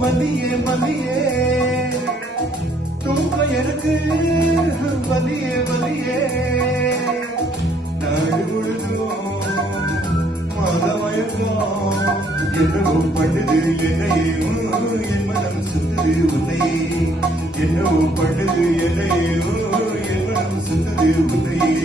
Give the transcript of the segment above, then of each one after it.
மல்லியே மல்லியே தூக்க எனக்கு வலியே வலியே நாடு முழுதும் மாதமயக்கம் என்னவோ பண்ணுது என்னையும் என் மனம் சுத்துது உன்னையே என்னவோ பண்ணுது என்னையும் என் மனம் சுத்துது உன்னையே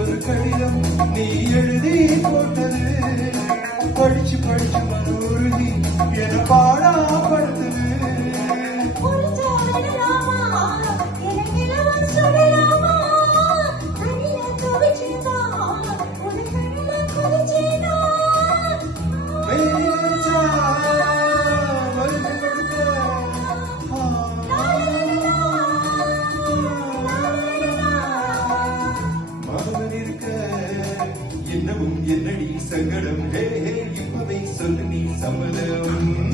ஒரு கடிதம் நீ எழுதி போட்டது படிச்சு படிச்சு மனோருதி என பாடாப்படுத்தது என்னவும் என்னடி சங்கடம் ஹே ஹே இப்பவே சொல்லு நீ சம்மதம்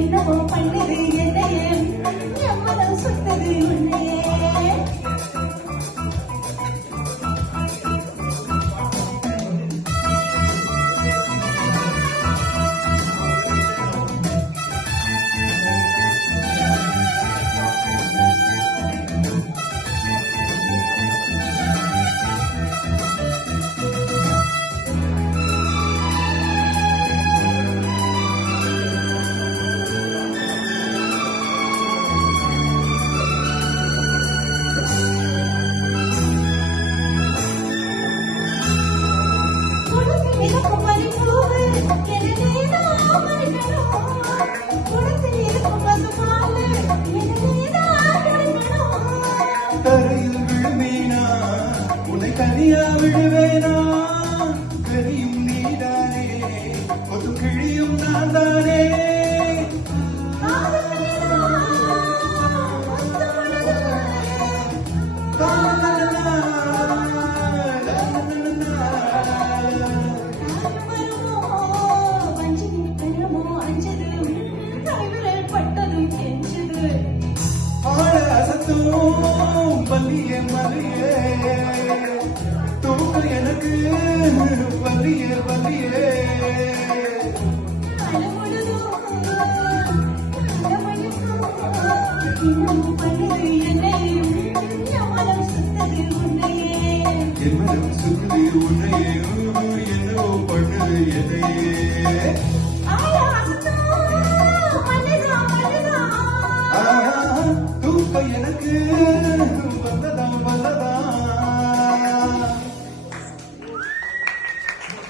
என்னவோ பண்ணுது என்னையே எவ்வளவு சுத்தது உன்னையே தரையில் விழுவேனா உன்னை தனியா விழுவேனா கரியும் நீதானே ஒரு கிழியும் நான் தானே மல்லியே மல்லியே தூக்க எனக்கு வலியே வலியே என் மனம் சுத்தது உன்னையே